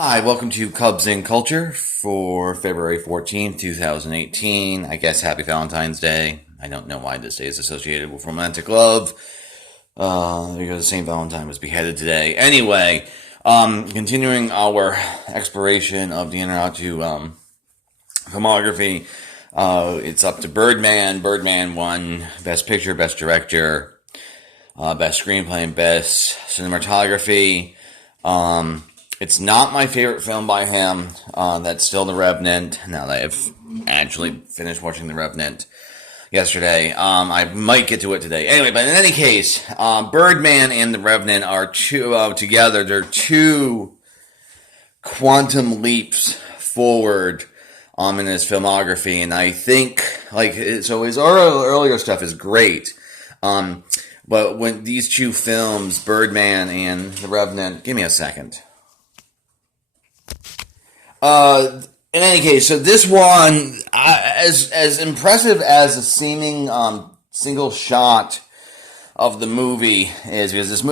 Hi, welcome to Cubs in Culture for February 14th, 2018. I guess happy Valentine's Day. I don't know why this day is associated with romantic love, because St. Valentine was beheaded today. Anyway, continuing our exploration of the Inarritu filmography, it's up to Birdman. Birdman won Best Picture, Best Director, Best Screenplay, and Best Cinematography. It's not my favorite film by him. That's still The Revenant. Now that I've actually finished watching The Revenant yesterday, I might get to it today. Anyway, but in any case, Birdman and The Revenant are together. They're two quantum leaps forward in his filmography, and I think so. His earlier stuff is great. But when these two films, Birdman and The Revenant, give me a second. In any case, so this one, as impressive as a seeming single shot of the movie is, because this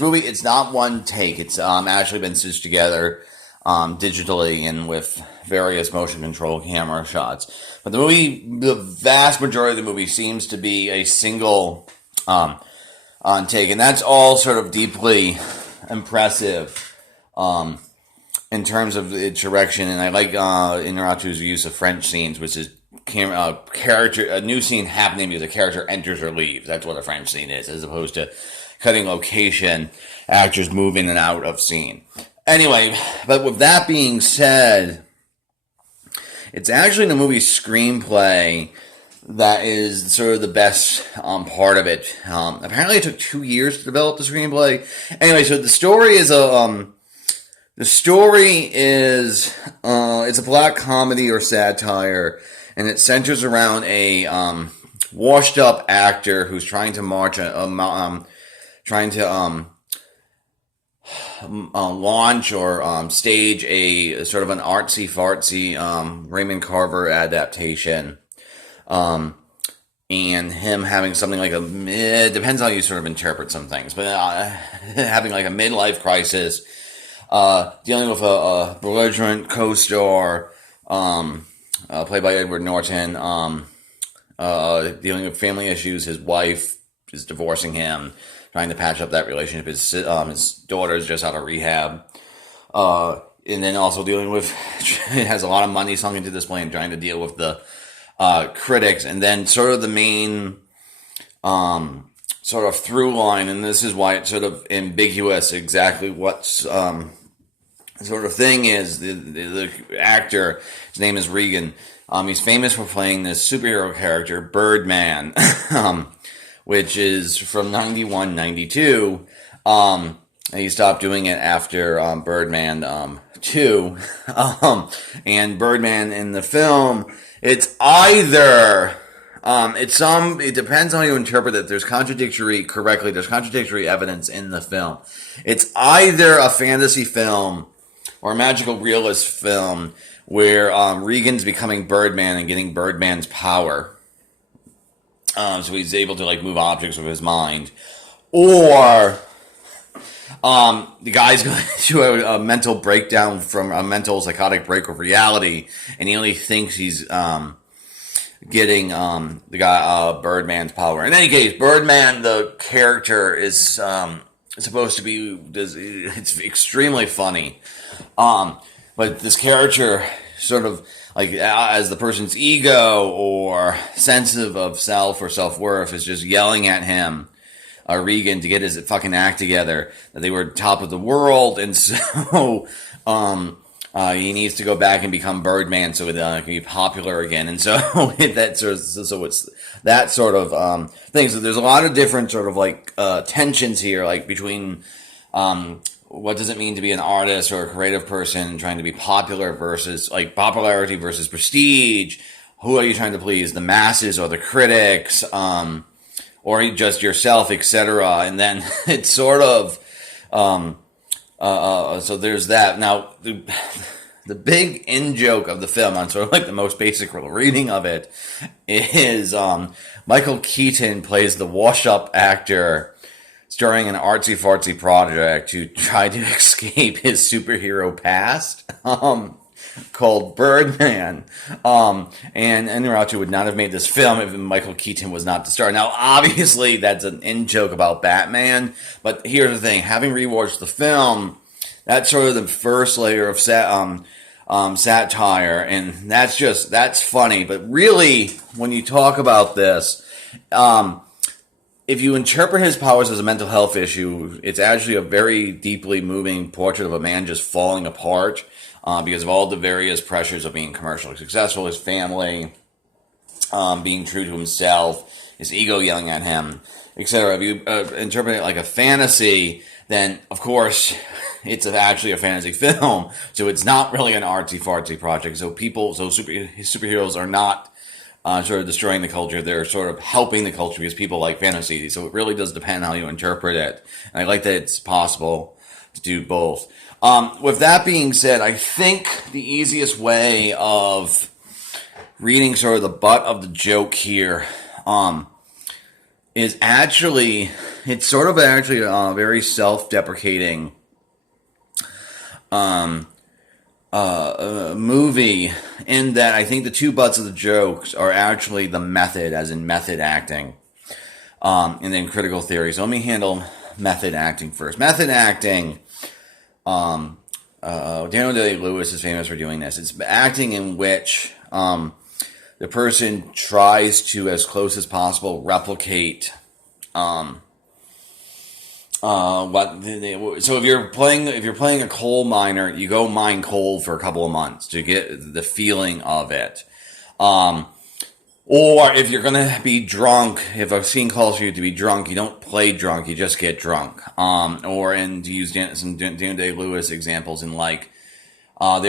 movie, it's not one take. It's actually been stitched together digitally and with various motion control camera shots. But the vast majority of the movie seems to be a single take, and that's all sort of deeply impressive. In terms of its direction, and I like Inarritu's use of French scenes, which is a new scene happening because a character enters or leaves. That's what a French scene is, as opposed to cutting location, actors move in and out of scene. Anyway, but with that being said, it's actually the movie's screenplay that is sort of the best part of it. Apparently it took 2 years to develop the screenplay. Anyway, so the story is it's a black comedy or satire, and it centers around a washed-up actor who's trying to launch or stage a sort of an artsy-fartsy Raymond Carver adaptation, and him having something like it depends how you sort of interpret some things, but having like a midlife crisis. Dealing with a belligerent co-star, played by Edward Norton, dealing with family issues. His wife is divorcing him, trying to patch up that relationship. His daughter is just out of rehab. And then also dealing with, it has a lot of money sunk into this play and trying to deal with the critics. And then sort of the main sort of through line, and this is why it's sort of ambiguous exactly what's sort of thing is. The actor, his name is Regan. He's famous for playing this superhero character, Birdman, which is from 91, 92. And he stopped doing it after Birdman 2. And Birdman in the film, it's either... it depends on how you interpret it. There's contradictory evidence in the film. It's either a fantasy film or a magical realist film where Regan's becoming Birdman and getting Birdman's power. So he's able to move objects with his mind. Or the guy's going through a mental breakdown from a mental psychotic break of reality, and he only thinks he's getting the guy Birdman's power. In any case, Birdman, the character, is supposed to be it's extremely funny, but this character sort of as the person's ego or sense of self or self-worth is just yelling at him, Regan, to get his fucking act together, that they were top of the world, and so he needs to go back and become Birdman so it can be popular again. And so it's that sort of thing. So there's a lot of different sort of tensions here, between what does it mean to be an artist or a creative person trying to be popular versus popularity versus prestige. Who are you trying to please, the masses or the critics, or just yourself, etc. And then it's sort of so there's that. Now, the big in-joke of the film, on sort of the most basic reading of it, is Michael Keaton plays the wash-up actor starring an artsy-fartsy project to try to escape his superhero past. Called Birdman. And Inarritu would not have made this film if Michael Keaton was not the star. Now, obviously, that's an in-joke about Batman, but here's the thing. Having rewatched the film, that's sort of the first layer of satire, and that's funny. But really, when you talk about this, if you interpret his powers as a mental health issue, it's actually a very deeply moving portrait of a man just falling apart because of all the various pressures of being commercially successful, his family, being true to himself, his ego yelling at him, etc. If you interpret it like a fantasy, then, of course, it's actually a fantasy film, so it's not really an artsy-fartsy project. So superheroes are not sort of destroying the culture. They're sort of helping the culture because people like fantasy. So it really does depend how you interpret it. And I like that it's possible to do both. With that being said, I think the easiest way of reading sort of the butt of the joke here is actually, it's sort of actually a very self-deprecating movie, in that I think the two butts of the jokes are actually the method, as in method acting, and then critical theory. So let me handle method acting first. Method acting, Daniel Day-Lewis is famous for doing this. It's acting in which the person tries to, as close as possible, replicate so if you're playing a coal miner, you go mine coal for a couple of months to get the feeling of it. Or if you're gonna be drunk, if a scene calls for you to be drunk, you don't play drunk, you just get drunk. Or to use some Daniel Day-Lewis examples in There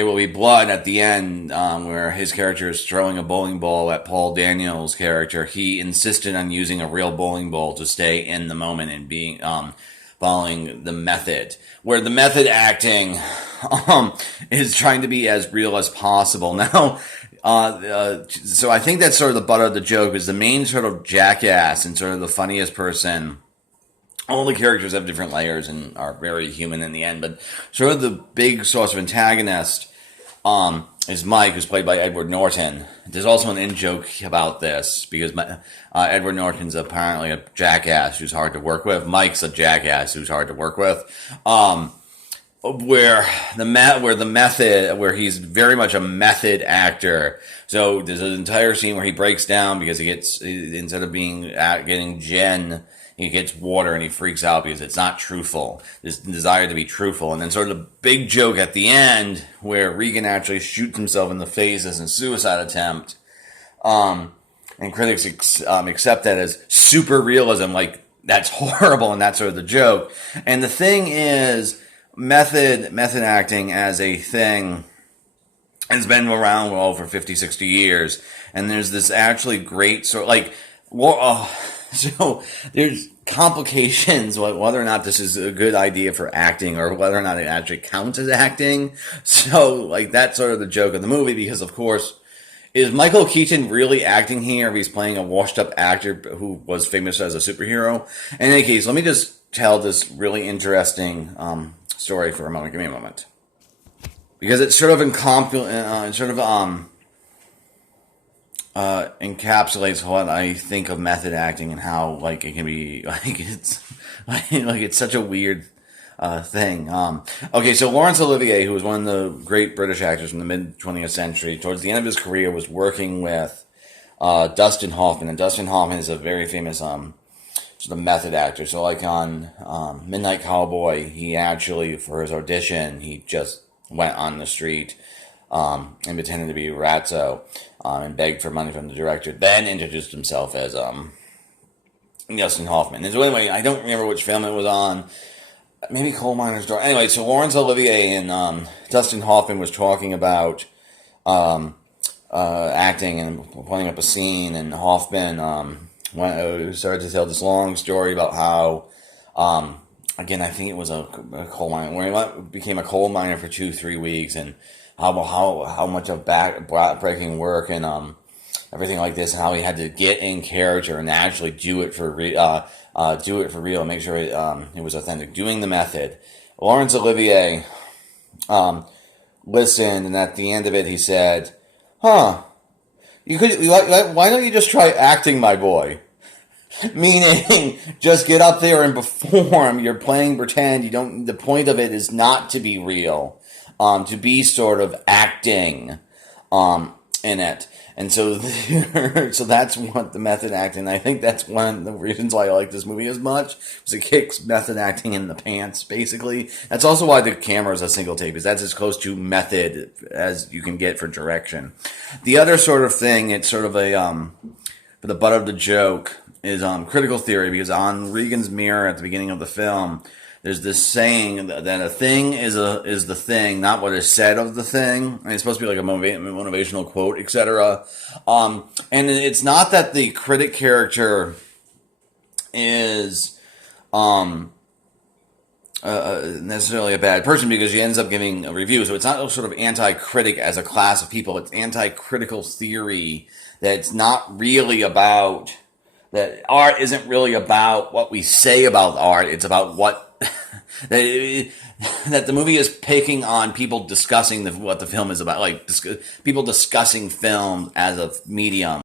Will Be Blood at the end, where his character is throwing a bowling ball at Paul Daniels' character. He insisted on using a real bowling ball to stay in the moment and being following the method, where the method acting is trying to be as real as possible. Now, so I think that's sort of the butt of the joke, is the main sort of jackass and sort of the funniest person. All the characters have different layers and are very human in the end, but sort of the big source of antagonist is Mike, who's played by Edward Norton. There's also an in-joke about this, because Edward Norton's apparently a jackass who's hard to work with. Mike's a jackass who's hard to work with. Where he's very much a method actor. So there's an entire scene where he breaks down because instead of getting gin, he gets water and he freaks out because it's not truthful. This desire to be truthful. And then sort of the big joke at the end where Regan actually shoots himself in the face as a suicide attempt. And critics accept that as super realism. Like, that's horrible, and that's sort of the joke. And the thing is, method acting as a thing has been around for 50, 60 years. And there's this actually great so there's complications whether or not this is a good idea for acting or whether or not it actually counts as acting. So, that's sort of the joke of the movie, because, of course, is Michael Keaton really acting here if he's playing a washed-up actor who was famous as a superhero? In any case, let me just tell this really interesting story for a moment. Give me a moment. Because it sort of encapsulates what I think of method acting and how it can be it's such a weird thing. Okay, so Laurence Olivier, who was one of the great British actors from the mid-20th century, towards the end of his career was working with Dustin Hoffman, and Dustin Hoffman is a very famous sort of method actor. So on Midnight Cowboy, he actually, for his audition, he just went on the street and pretended to be Ratso, and begged for money from the director, then introduced himself as Dustin Hoffman. And so anyway, I don't remember which film it was on. Maybe Coal Miner's Daughter. Anyway, so Laurence Olivier and Dustin Hoffman was talking about acting and playing up a scene, and Hoffman started to tell this long story about how, again, I think it was a coal miner, where he became a coal miner for 2-3 weeks, and how much of back-breaking work and everything like this, and how he had to get in character and actually do it for real, make sure it was authentic. Doing the method. Laurence Olivier listened, and at the end of it, he said, "Huh, why don't you just try acting, my boy?" Meaning, just get up there and perform. You're playing pretend. You don't. The point of it is not to be real, to be sort of acting, in it. And so, so that's what the method acting. I think that's one of the reasons why I like this movie as much, because it kicks method acting in the pants. Basically, that's also why the camera is a single take, because that's as close to method as you can get for direction. The other sort of thing, it's sort of a for the butt of the joke, is critical theory, because on Regan's mirror at the beginning of the film, there's this saying that a thing is the thing, not what is said of the thing. And it's supposed to be like a motivational quote, etc. And it's not that the critic character is necessarily a bad person, because she ends up giving a review. So it's not sort of anti-critic as a class of people. It's anti-critical theory that it's not really about... that art isn't really about what we say about art. It's about what that the movie is picking on people discussing what the film is about, like people discussing film as a medium.